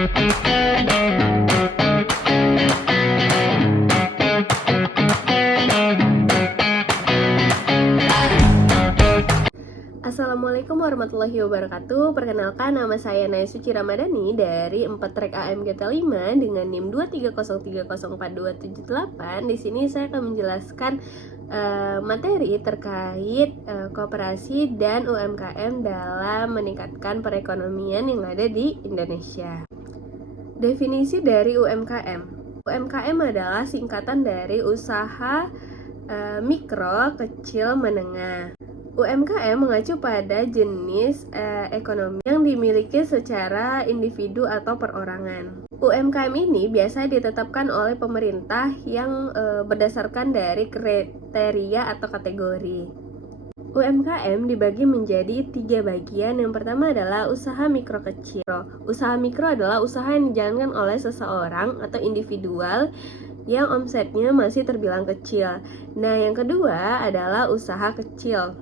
Assalamualaikum warahmatullahi wabarakatuh. Perkenalkan, nama saya Naya Suci Ramadhani dari 4 Trek AMGT5 dengan NIM 230304278. Di sini saya akan menjelaskan materi terkait koperasi dan UMKM dalam meningkatkan perekonomian yang ada di Indonesia. Definisi dari UMKM. UMKM adalah singkatan dari usaha mikro, kecil, menengah. UMKM mengacu pada jenis ekonomi yang dimiliki secara individu atau perorangan. UMKM ini biasa ditetapkan oleh pemerintah yang berdasarkan dari kriteria atau kategori. UMKM dibagi menjadi 3 bagian. Yang pertama adalah usaha mikro kecil. Usaha mikro adalah usaha yang dijalankan oleh seseorang atau individual yang omsetnya masih terbilang kecil. Nah, yang kedua adalah usaha kecil.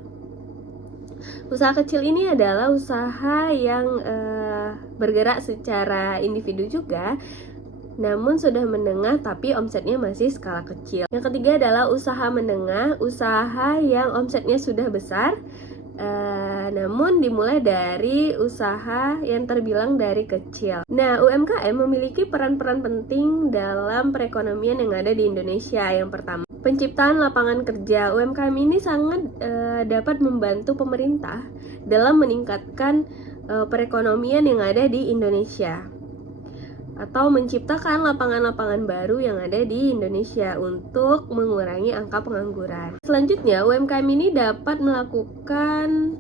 Usaha kecil ini adalah usaha yang bergerak secara individu juga, namun sudah menengah tapi omsetnya masih skala kecil. Yang ketiga adalah usaha menengah, usaha yang omsetnya sudah besar, namun dimulai dari usaha yang terbilang dari kecil. Nah, UMKM memiliki peran-peran penting dalam perekonomian yang ada di Indonesia. Yang pertama, penciptaan lapangan kerja. UMKM ini sangat dapat membantu pemerintah dalam meningkatkan perekonomian yang ada di Indonesia, atau menciptakan lapangan-lapangan baru yang ada di Indonesia untuk mengurangi angka pengangguran. Selanjutnya, UMKM ini dapat melakukan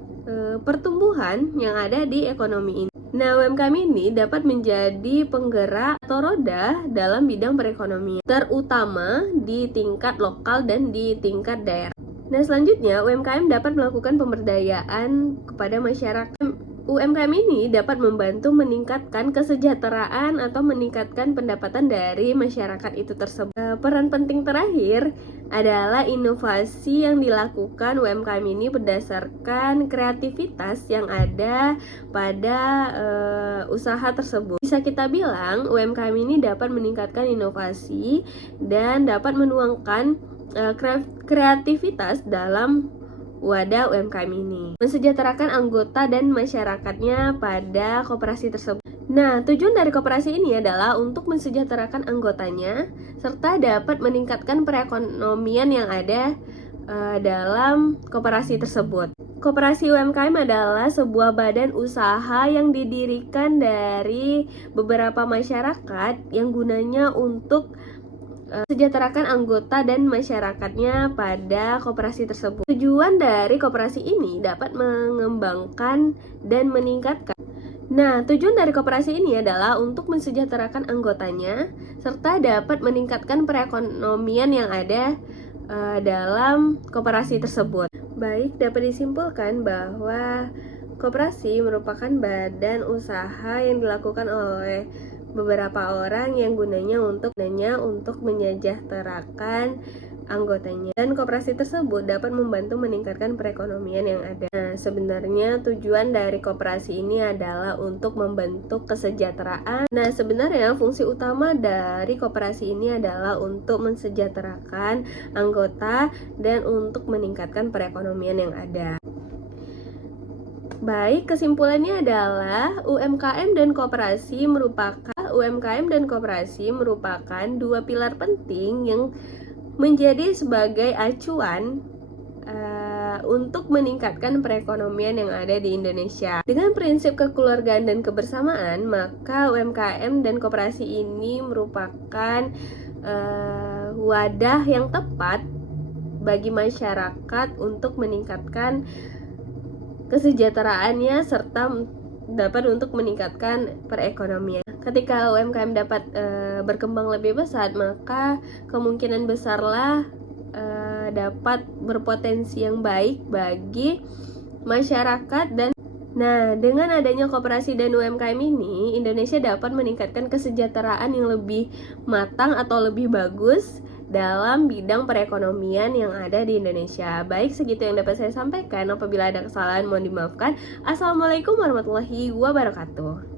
pertumbuhan yang ada di ekonomi ini. Nah, UMKM ini dapat menjadi penggerak atau roda dalam bidang perekonomian, terutama di tingkat lokal dan di tingkat daerah. Nah, selanjutnya UMKM dapat melakukan pemberdayaan kepada masyarakat. UMKM ini dapat membantu meningkatkan kesejahteraan atau meningkatkan pendapatan dari masyarakat itu tersebut. Peran penting terakhir adalah inovasi yang dilakukan UMKM ini berdasarkan kreativitas yang ada pada usaha tersebut. Bisa kita bilang UMKM ini dapat meningkatkan inovasi dan dapat menuangkan kreativitas dalam wadah UMKM ini, mensejahterakan anggota dan masyarakatnya pada koperasi tersebut. Nah, tujuan dari koperasi ini adalah untuk mensejahterakan anggotanya serta dapat meningkatkan perekonomian yang ada dalam koperasi tersebut. Koperasi UMKM adalah sebuah badan usaha yang didirikan dari beberapa masyarakat yang gunanya untuk sejahterakan anggota dan masyarakatnya pada koperasi tersebut. Tujuan dari koperasi ini dapat mengembangkan dan meningkatkan. Nah, tujuan dari koperasi ini adalah untuk mensejahterakan anggotanya serta dapat meningkatkan perekonomian yang ada dalam koperasi tersebut. Baik, dapat disimpulkan bahwa koperasi merupakan badan usaha yang dilakukan oleh beberapa orang yang gunanya untuk menyejahterakan anggotanya, dan koperasi tersebut dapat membantu meningkatkan perekonomian yang ada. Nah, sebenarnya tujuan dari koperasi ini adalah untuk membentuk kesejahteraan. Nah, sebenarnya fungsi utama dari koperasi ini adalah untuk mensejahterakan anggota dan untuk meningkatkan perekonomian yang ada. Baik, kesimpulannya adalah UMKM dan koperasi merupakan dua pilar penting yang menjadi sebagai acuan untuk meningkatkan perekonomian yang ada di Indonesia. Dengan prinsip kekeluargaan dan kebersamaan, maka UMKM dan koperasi ini merupakan wadah yang tepat bagi masyarakat untuk meningkatkan kesejahteraannya serta dapat untuk meningkatkan perekonomian. Ketika UMKM dapat berkembang lebih besar, maka kemungkinan besarlah dapat berpotensi yang baik bagi masyarakat. Dan dengan adanya koperasi dan UMKM ini, Indonesia dapat meningkatkan kesejahteraan yang lebih matang atau lebih bagus dalam bidang perekonomian yang ada di Indonesia. Baik, segitu yang dapat saya sampaikan. Apabila ada kesalahan mohon dimaafkan. Assalamualaikum warahmatullahi wabarakatuh.